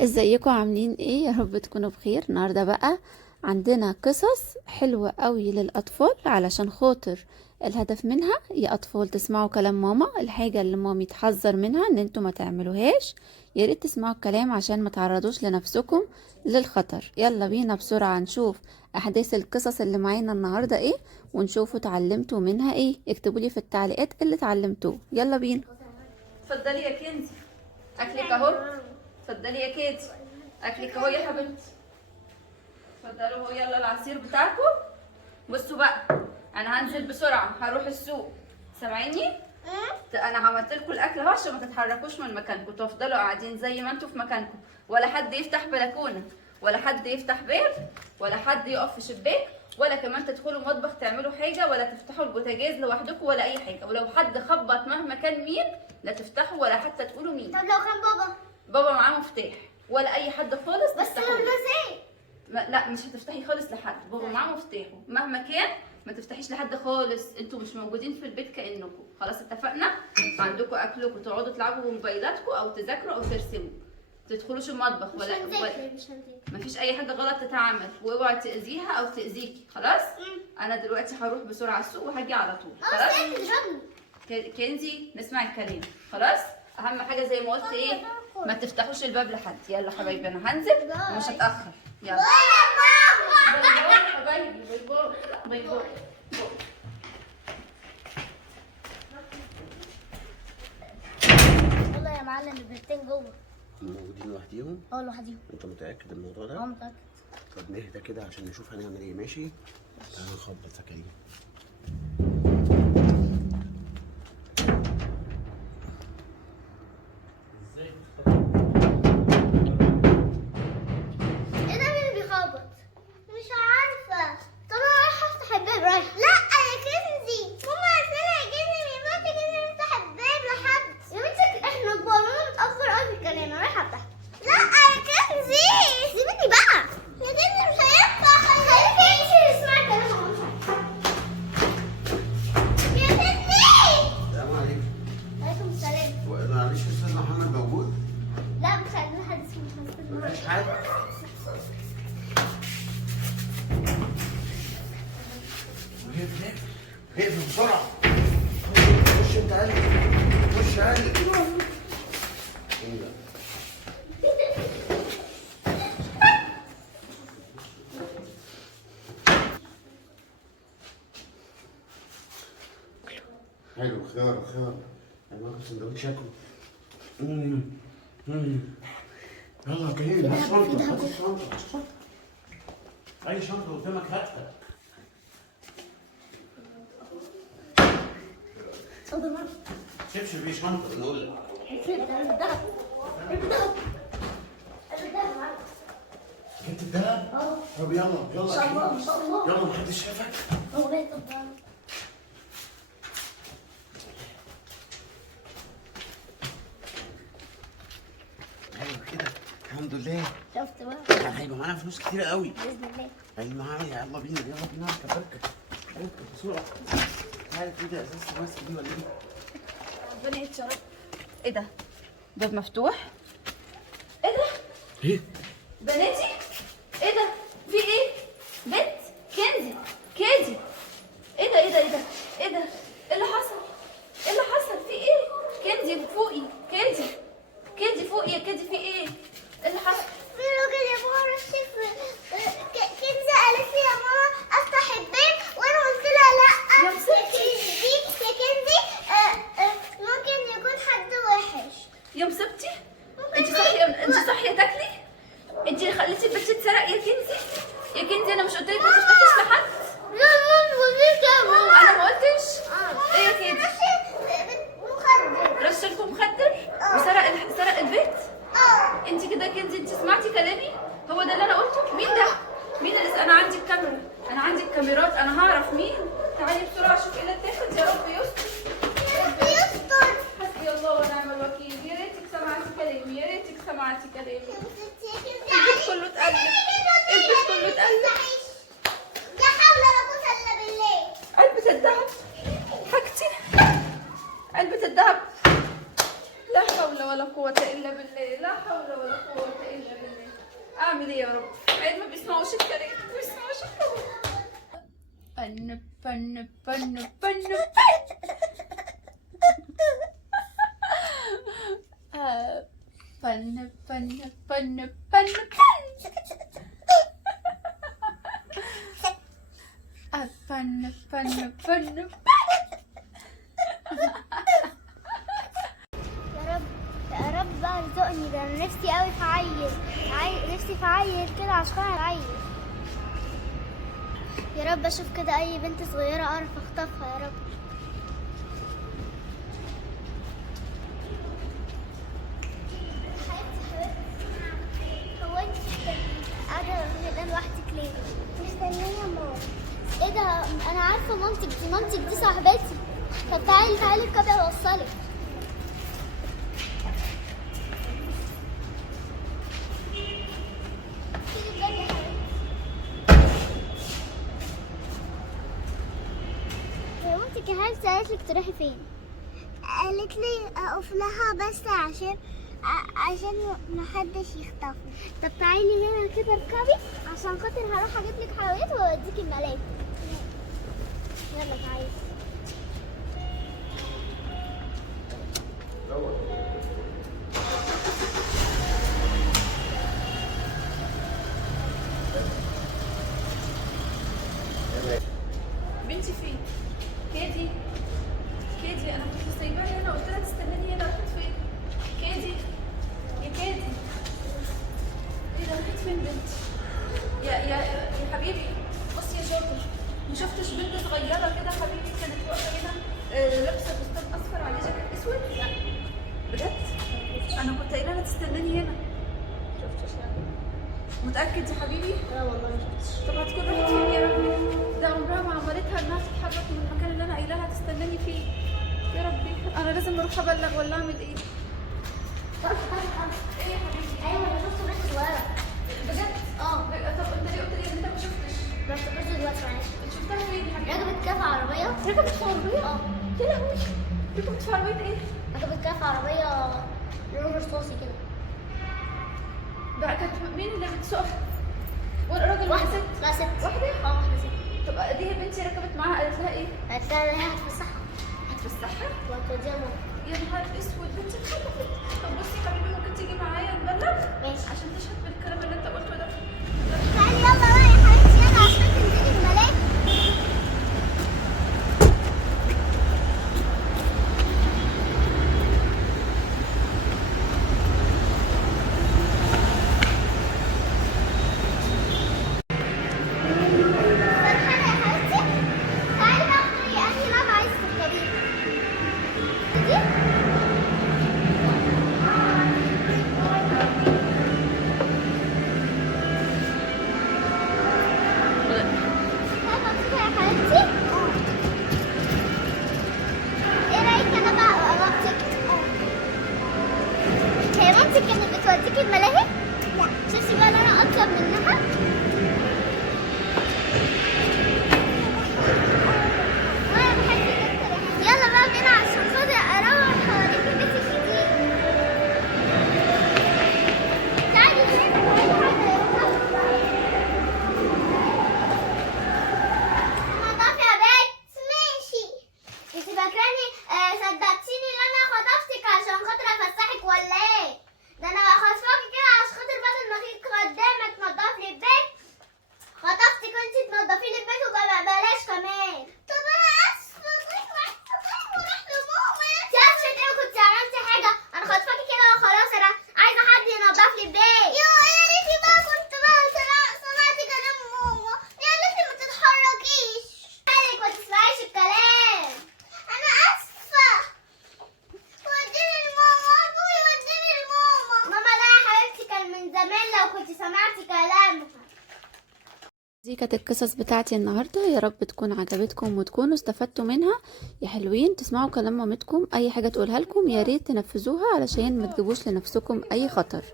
ازيكم عاملين ايه؟ يا رب تكونوا بخير. النهارده بقى عندنا قصص حلوة قوي للأطفال، علشان خاطر الهدف منها يا أطفال تسمعوا كلام ماما. الحاجة اللي مامي تحذر منها ان انتوا ما تعملوهاش، يا ريت تسمعوا الكلام عشان ما تعرضوش لنفسكم للخطر. يلا بينا بسرعة نشوف أحداث القصص اللي معانا النهاردة ايه، ونشوفوا اتعلمتوا منها ايه. اكتبوا لي في التعليقات اللي اتعلمتوه. يلا بينا. اتفضلي يا كنزي، اكلك اهو. اتفضلي يا كيتي، اكلك اهو يا حبيبتي. اتفضلوا اهو، يلا العصير بتاعكم. بصوا بقى، انا هنزل بسرعه، هروح السوق. سامعيني؟ انا عملت لكم الاكل اهو عشان ما تتحركوش من مكانكم، تفضلوا قاعدين زي ما انتوا في مكانكم، ولا حد يفتح بلكونه، ولا حد يفتح باب، ولا حد يقف في شباك، ولا كمان تدخلوا مطبخ تعملوا حاجه، ولا تفتحوا البوتاجاز لوحدكم ولا اي حاجه. ولو حد خبط مهما كان مين، لا تفتحوا ولا حتى تقولوا مين. طب لو كان بابا معاه مفتاح، ولا اي حد خالص بس تفتحوه. ازاي؟ لا مش هتفتحي خالص لحد، بابا معاه مفتاحه مهما كان. ما تفتحيش لحد خالص، انتوا مش موجودين في البيت كانكم. خلاص اتفقنا؟ عندكم اكلكم، تقعدوا تلعبوا بموبايلاتكم او تذاكروا او ترسموا. ما تدخلوش المطبخ مش هنذاكر. مفيش اي حاجه غلط تتعمل، واوعي تاذيها او تاذيكي. خلاص؟ انا دلوقتي هروح بسرعه السوق وهاجي على طول. خلاص؟ كنزي نسمع الكلام. خلاص؟ اهم حاجه زي ما قلت ايه، ما تفتحوش الباب لحد. يلا حبايبي انا هنزل ومش هتاخر. يلا باي باي حبايبي، باي باي باي باي. والله يا معلم البنتين جوه موجودين لوحديهم؟ لوحديهم. انت متاكد من الموضوع ده؟ متاكد. طب نهدى كده عشان نشوف هنعمل ايه. ماشي؟ تعالى نخبط يا كريم. ايه ده؟ مين اللي بيخبط؟ مش عارفه. طب انا رايحه افتح الباب. رايحه. لا يا كنزي، ماما عايزانا يا كنزي، ما ينفعش كده نفتح الباب لحد. يا بنتي احنا كبار، ماما متاخر قوي في الكلام. انا رايحه افتح. لا يا كنزي سيبيني بقى يا كنزي، مش هينفع. خليكي انتي اسمعي كلام ماما. يا كنزي. السلام عليكم. عليكم السلام. معلش استاذ محمد موجود؟ لا مش عايزين حد اسمه محمد. مفيش حد؟ اقفل بسرعة. خش انت قلب. خش قلب. ايه ده؟ حلو، خيار خيار. انا باكل سندوتش اكله. يلا يا كريم، هات شنطة، هات الشنطة، هات الشنطة. أي شنطة قدامك هاتها. اتفضل معاك. شبشب ايه شنطة بنقول لك. الدهب. الدهب. الدهب معاك. جبت الدهب؟ اه. طب يلا يلا. ان شاء الله ان شاء الله. يلا محدش شافك. هو جاي. طب تعالى. ايوه كده الحمد لله. شفت بقى؟ كان هيبقى معانا فلوس كتيرة قوي. باذن الله. هيبقى معايا. يلا بينا يلا بينا. اركب اركب بسرعة. عارف ايه ده؟ ازازة ماسك دي ولا ايه؟ ربنا يتشرف. ايه ده؟ باب مفتوح؟ ايه ده؟ ايه؟ بناتي؟ ايه ده؟ في ايه؟ بنت؟ كنزي؟ كادي؟ ايه ده ايه ده ايه ده؟ ايه ده؟ ايه اللي حصل؟ ايه اللي حصل؟ في ايه؟ كنزي فوقي، كادي. كادي فوقي يا كادي، في ايه؟ ايه اللي حصل؟ في راجل يا ماما الشيف كنزة قالت لي يا ماما افتح الباب، وانا قلت لها لا. يا مسكتي. يا كنزي ممكن يكون حد وحش. يا مصيبتي؟ انت صاحيه تاكلي؟ انت اللي خليتي البيت تتسرق يا كنزي؟ يا كنزي انا مش قلت لك ما تفتحيش لحد؟ لا ماما بقولك يا ماما. انا ما قلتش؟ ايه يا كنزي؟ مخدر. رش لكم مخدر وسرق البيت؟ انت كده يا كنزي، انت سمعتي كلامي؟ هو ده اللي انا قلته؟ مين ده؟ مين اللي انا عندي الكاميرا، انا عندي الكاميرات، انا هعرف مين. تعالي بسرعه شوفي ايه اللي اتاخد. يا رب يستر. يا رب يستر. حسبي الله ونعم الوكيل. يا ريتك سمعتي كلامي، يا ريتك سمعتي كلامي. البيت كله اتقلب، البيت كله اتقلب. لا حول ولا قوة الا بالله. علبة الذهب، حاجتي، علبة الذهب. لا حول ولا قوة إلا بالله، لا حول ولا قوة إلا بالله. اعمل ايه يا رب؟ عيد ما بيسمعوش الكلام، ما بيسمعوش الكلام. بن بن بن بن بن بن بن بن بن بن بن. يا رب يا رب بقى ارزقني، ده انا نفسي قوي في عيل، نفسي في عيل كده عشان عيل. يا رب اشوف كده اي بنت صغيره اعرف اخطفها يا رب. هو انت قاعده هنا لوحدك ليه؟ مستنيه ماما. ايه ده؟ انا عارفه مامتك دي صاحبتي. طب تعالي اركبي اوصلك. مامتك يا حبيبتي قالت لك تروحي فين؟ قالت لي اقف لها بس عشان محدش يخطفني. طب تعالي هنا كده اركبي عشان خاطر هروح اجيب لك حلويات واوديكي الملاهي. يلا تعالي. بنتي فين؟ كادي انا كنت سايباها هنا، قلت لها تستناني هنا، راحت فين؟ كادي يا كادي، ايه ده؟ راحت فين بنتي؟ يا حبيبي، بصي يا شاطر، ما شفتش بنت صغيره كده حبيبي كانت واقفه هنا لابسه فستان اصفر عليه جاكيت اسود؟ لا بجد؟ انا كنت قايله لها تستناني هنا. شفتش يعني؟ متاكد يا حبيبي؟ لا والله ما شفتش. طب هتكون راحت فين يا ربي؟ ده عمرها ما عملتها انها تتحرك من المكان اللي انا قايله لها تستناني فيه. يا ربي انا لازم اروح ابلغ ولا اعمل ايه؟ ايه يا حبيبي؟ ايوه انا شفت بنت صغيره. بجد؟ طب انت ليه قلت لي ان انت ما شفتش؟ ما افتكرتش دلوقتي معلش. شفتها فين يا حبيبي؟ ركبت كده في عربيه. ركبت في عربيه؟ اه. يا لهوي، ركبت في عربيه ايه؟ ركبت كده في عربيه لون رصاصي كده. بقى كانت مين اللي بتسوقها؟ والراجل واحده. ست؟ لا ست. واحده؟ واحده ست. طب دي يا بنتي ركبت معاها قالت لها ايه؟ قالت لها هي هتفسحها هتفسحها؟ وهتوديها ماما. يا نهار اسود، بنتي اتخطفت. طب بصي يا حبيبي، ممكن تيجي معايا نبلغ؟ ماشي. عشان تشهد بالكلام اللي انت قلته ده. تعالي يلا بقى يا حبيبتي، يلا عشان تنزلي الملاهي. فرحانة يا حبيبتي؟ تعالي بقى اختاري انهي لعبة عايزة تركبيها. دي؟ طيب مبسوطة يا حبيبتي؟ ايه رأيك انا بقى ابقى مامتك؟ هي مامتك كانت بتوديكي الملاهي؟ لا. شفتي بقى اللي انا اطلب منها؟ وانا بحب الدكتور. يلا بقى بينا عشان خاطر اروح اوريكي البيت الجديد. تعالي هنا نضاف يا بنت. ماشي. انت فاكراني صدقتيني ان انا خطفتك عشان خاطر افسحك ولا ايه؟ ده انا بقى خطفاكي كده عشان خاطر بدل ما اجيك خدامه تنضف لي البيت خطفتك وانت تنضفي لي البيت وبلاش كمان. طب انا اسفه، وراح لماما. انت اسفه ايه وكنت عملتي حاجه؟ انا خطفاكي كده وخلاص، انا عايزه حد ينضف لي البيت. يا ريتي بقى كنت بقى سمعتي كلام ماما. يا ريتي ما تتحركيش. مالك ما تسمعيش الكلام. انا اسفه. وديني لماما، ابوي وديني لماما. ماما ده يا حبيبتي كان من زمان لو كنت سمعتي كلامها. دي كانت القصص بتاعتي النهاردة، يا رب تكون عجبتكم وتكونوا استفدتوا منها. يا حلوين، تسمعوا كلام مامتكم، اي حاجة تقولها لكم يا ريت تنفذوها علشان ما تجيبوش لنفسكم اي خطر.